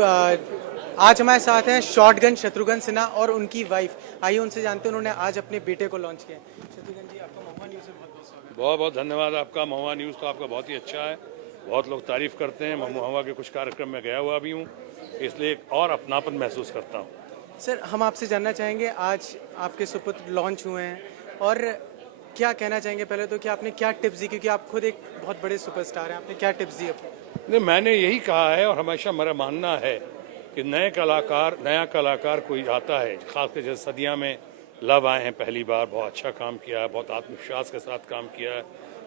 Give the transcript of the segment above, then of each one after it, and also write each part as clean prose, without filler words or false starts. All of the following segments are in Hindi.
आज हमारे साथ हैं शॉटगन शत्रुघ्न सिन्हा और उनकी वाइफ। आइए उनसे जानते हैं उन्होंने आज अपने बेटे को लॉन्च किया। शत्रुघ्न जी, आपका महुआ न्यूज़ में बहुत बहुत स्वागत। बहुत बहुत धन्यवाद आपका। महुआ न्यूज़ तो आपका बहुत ही अच्छा है, बहुत लोग तारीफ करते हैं। मैं महुआ के कुछ कार्यक्रम में गया हुआ भी हूँ, इसलिए एक और अपनापन महसूस करता हूँ। सर, हम आपसे जानना चाहेंगे, आज आपके सुपुत्र लॉन्च हुए हैं और क्या कहना चाहेंगे पहले तो कि आपने क्या टिप्स दी, क्योंकि आप खुद एक बहुत बड़े सुपरस्टार हैं, आपने क्या टिप्स दी अपने? नहीं, मैंने यही कहा है और हमेशा मेरा मानना है कि नया कलाकार कोई आता है, खासकर जैसे सदिया में लव आए हैं पहली बार, बहुत अच्छा काम किया है, बहुत आत्मविश्वास के साथ काम किया है,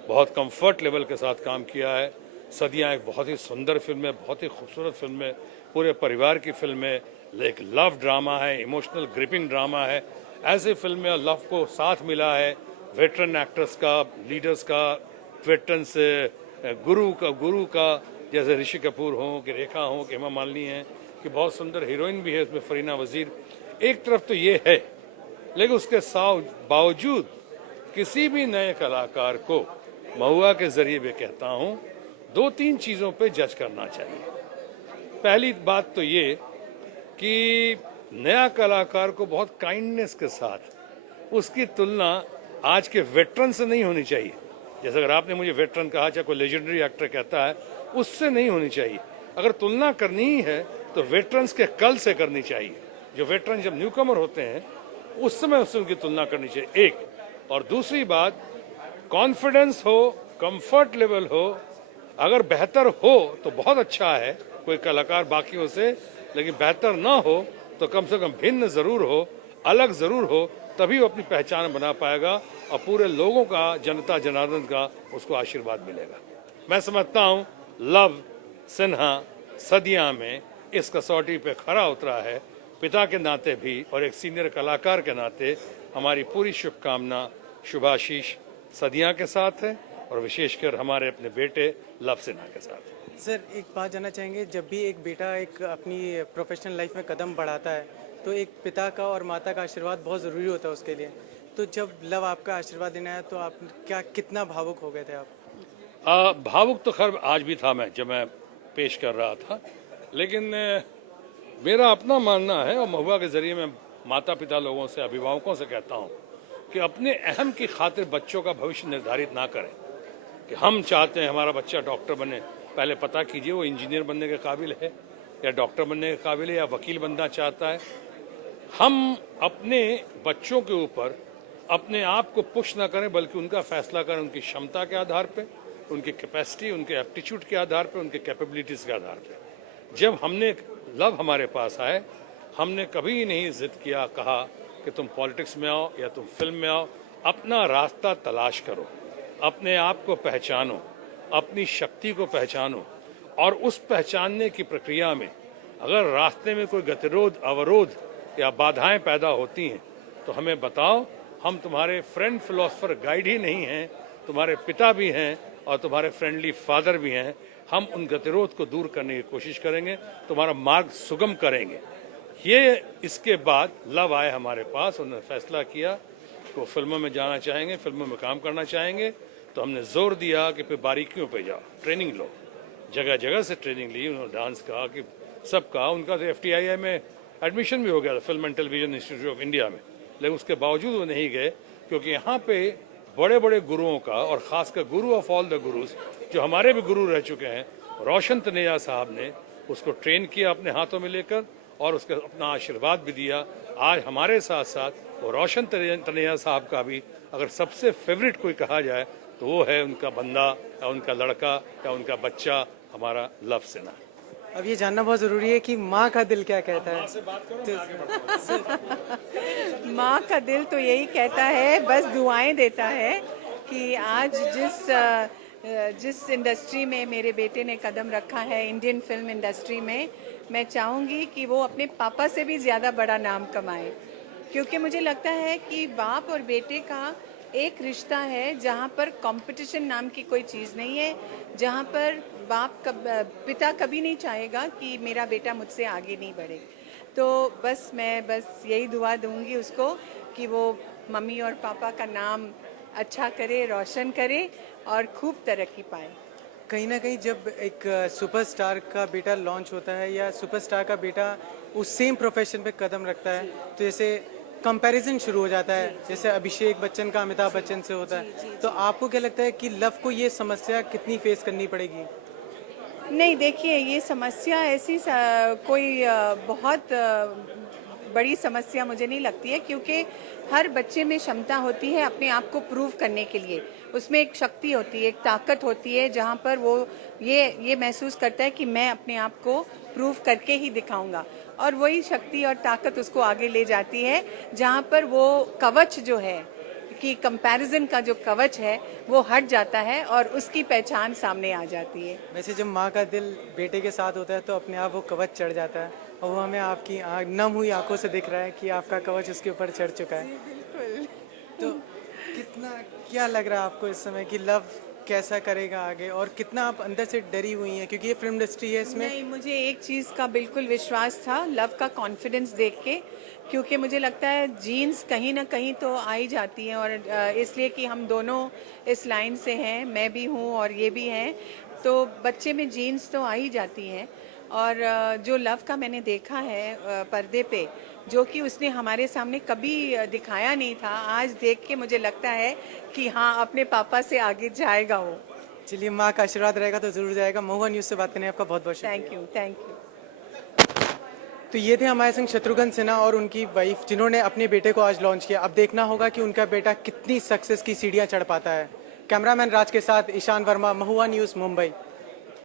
बहुत कंफर्ट लेवल के साथ काम किया है। सदियाँ एक बहुत ही सुंदर फिल्म है, बहुत ही खूबसूरत फिल्म है, पूरे परिवार की फिल्म है, एक लव ड्रामा है, इमोशनल ग्रिपिंग ड्रामा है। ऐसे फिल्म में लव को साथ मिला है वेटरन एक्टर्स का, लीडर्स का, वेटरन से गुरु का, जैसे ऋषि कपूर हो कि रेखा हो कि हेमा मालिनी है, कि बहुत सुंदर हीरोइन भी है उसमें फरीना वजीर। एक तरफ तो ये है, लेकिन उसके बावजूद किसी भी नए कलाकार को महुआ के जरिए भी कहता हूँ, 2-3 चीज़ों पे जज करना चाहिए। पहली बात तो ये कि नया कलाकार को बहुत काइंडनेस के साथ उसकी तुलना आज के वेटरन से नहीं होनी चाहिए। जैसे अगर आपने मुझे वेटरन कहा, चाहे कोई लेजेंडरी एक्टर कहता है, उससे नहीं होनी चाहिए। अगर तुलना करनी ही है तो वेटरन्स के कल से करनी चाहिए। जो वेटरन जब न्यूकमर होते हैं उस समय उससे उनकी तुलना करनी चाहिए, एक। और दूसरी बात, कॉन्फिडेंस हो, कंफर्ट लेवल हो, अगर बेहतर हो तो बहुत अच्छा है कोई कलाकार बाकियों से, लेकिन बेहतर ना हो तो कम से कम भिन्न जरूर हो, अलग जरूर हो, तभी वो अपनी पहचान बना पाएगा और पूरे लोगों का, जनता जनार्दन का उसको आशीर्वाद मिलेगा। मैं समझता हूँ लव सिन्हा सदिया में इस कसौटी पे खरा उतरा है। पिता के नाते भी और एक सीनियर कलाकार के नाते हमारी पूरी शुभकामना, शुभाशीष सदिया के साथ है और विशेषकर हमारे अपने बेटे लव सिन्हा के साथ। सर, एक बात जानना चाहेंगे, जब भी एक बेटा एक अपनी प्रोफेशनल लाइफ में कदम बढ़ाता है तो एक पिता का और माता का आशीर्वाद बहुत ज़रूरी होता है उसके लिए। तो जब लव आपका आशीर्वाद देना है तो आप कितना भावुक हो गए थे आप? भावुक तो खैर आज भी था मैं, जब मैं पेश कर रहा था, लेकिन मेरा अपना मानना है और महुआ के जरिए मैं माता पिता लोगों से, अभिभावकों से कहता हूँ कि अपने अहम की खातिर बच्चों का भविष्य निर्धारित ना करें कि हम चाहते हैं हमारा बच्चा डॉक्टर बने। पहले पता कीजिए वो इंजीनियर बनने के काबिल है या डॉक्टर बनने के काबिल है या वकील बनना चाहता है। हम अपने बच्चों के ऊपर अपने आप को पुश ना करें, बल्कि उनका फैसला करें उनकी क्षमता के आधार पे, उनकी कैपेसिटी, उनके एप्टीट्यूड के आधार पे, उनके कैपेबिलिटीज़ के आधार पे। जब हमने लव हमारे पास आए, हमने कभी नहीं जिद किया, कहा कि तुम पॉलिटिक्स में आओ या तुम फिल्म में आओ। अपना रास्ता तलाश करो, अपने आप को पहचानो, अपनी शक्ति को पहचानो, और उस पहचानने की प्रक्रिया में अगर रास्ते में कोई गतिरोध, अवरोध या बाधाएं पैदा होती हैं तो हमें बताओ। हम तुम्हारे फ्रेंड, फिलोसफर, गाइड ही नहीं हैं, तुम्हारे पिता भी हैं और तुम्हारे फ्रेंडली फादर भी हैं। हम उन गतिरोध को दूर करने की कोशिश करेंगे, तुम्हारा मार्ग सुगम करेंगे। ये इसके बाद लव आए हमारे पास, उन्होंने फैसला किया कि वो फिल्मों में जाना चाहेंगे, फिल्मों में काम करना चाहेंगे, तो हमने जोर दिया कि फिर बारीकियों पे जाओ, ट्रेनिंग लो। जगह जगह से ट्रेनिंग ली, उन्होंने डांस कहा कि सब कहा। उनका तो FTII में एडमिशन भी हो गया था, film and television institute of India में, लेकिन उसके बावजूद वो नहीं गए, क्योंकि यहाँ पे बड़े बड़े गुरुओं का, और ख़ासकर गुरु ऑफ ऑल द गुरुज जो हमारे भी गुरु रह चुके हैं, रोशन तनेजा साहब ने उसको ट्रेन किया अपने हाथों में लेकर और उसका अपना आशीर्वाद भी दिया। आज हमारे साथ साथ वो रोशन तनेजा साहब का भी अगर सबसे फेवरेट कोई कहा जाए तो वो है उनका बंदा या उनका लड़का या उनका बच्चा, हमारा लव सिन्हा। अब ये जानना बहुत ज़रूरी है कि माँ का दिल क्या कहता है। माँ का दिल तो यही कहता है, बस दुआएं देता है कि आज जिस इंडस्ट्री में मेरे बेटे ने कदम रखा है, इंडियन फिल्म इंडस्ट्री में, मैं चाहूँगी कि वो अपने पापा से भी ज़्यादा बड़ा नाम कमाए। क्योंकि मुझे लगता है कि बाप और बेटे का एक रिश्ता है जहाँ पर कंपटीशन नाम की कोई चीज़ नहीं है, जहाँ पर पिता कभी नहीं चाहेगा कि मेरा बेटा मुझसे आगे नहीं बढ़े। तो मैं बस यही दुआ दूंगी उसको कि वो मम्मी और पापा का नाम अच्छा करे, रोशन करे और खूब तरक्की पाए। कहीं ना कहीं जब एक सुपरस्टार का बेटा लॉन्च होता है या सुपरस्टार का बेटा उस सेम प्रोफेशन पे कदम रखता है, तो जैसे कंपैरिजन शुरू हो जाता है, जैसे अभिषेक बच्चन का अमिताभ बच्चन से होता है। तो आपको क्या लगता है कि लव को ये समस्या कितनी फेस करनी पड़ेगी? नहीं, देखिए, ये समस्या ऐसी कोई बहुत बड़ी समस्या मुझे नहीं लगती है, क्योंकि हर बच्चे में क्षमता होती है अपने आप को प्रूव करने के लिए। उसमें एक शक्ति होती है, एक ताकत होती है, जहाँ पर वो ये महसूस करता है कि मैं अपने आप को प्रूव करके ही दिखाऊंगा, और वही शक्ति और ताकत उसको आगे ले जाती है, जहाँ पर वो कवच जो है कि कंपैरिजन का जो कवच है वो हट जाता है और उसकी पहचान सामने आ जाती है। वैसे जब माँ का दिल बेटे के साथ होता है तो अपने आप वो कवच चढ़ जाता है, और वो हमें आपकी नम हुई आंखों से दिख रहा है कि आपका कवच उसके ऊपर चढ़ चुका है। बिल्कुल। तो कितना क्या लग रहा है आपको इस समय कि लव कैसा करेगा आगे, और कितना आप अंदर से डरी हुई हैं, क्योंकि ये फिल्म इंडस्ट्री है, इसमें नहीं, मुझे एक चीज़ का बिल्कुल विश्वास था, लव का कॉन्फिडेंस देख के, क्योंकि मुझे लगता है जीन्स कहीं ना कहीं तो आ ही जाती हैं, और इसलिए कि हम दोनों इस लाइन से हैं, मैं भी हूँ और ये भी हैं, तो बच्चे में जीन्स तो आ ही जाती हैं। और जो लव का मैंने देखा है पर्दे पे, जो कि उसने हमारे सामने कभी दिखाया नहीं था, आज देख के मुझे लगता है कि हाँ, अपने पापा से आगे जाएगा वो। चलिए, माँ का आशीर्वाद रहेगा तो जरूर जाएगा। महुआ न्यूज़ से बात करने आपका बहुत बहुत शुक्रिया। Thank you, thank you. तो ये थे हमारे संग शत्रुघ्न सिन्हा और उनकी वाइफ, जिन्होंने अपने बेटे को आज लॉन्च किया। अब देखना होगा कि उनका बेटा कितनी सक्सेस की सीढ़ियां चढ़ पाता है। कैमरामैन राज के साथ ईशान वर्मा, महुआ न्यूज़, मुंबई।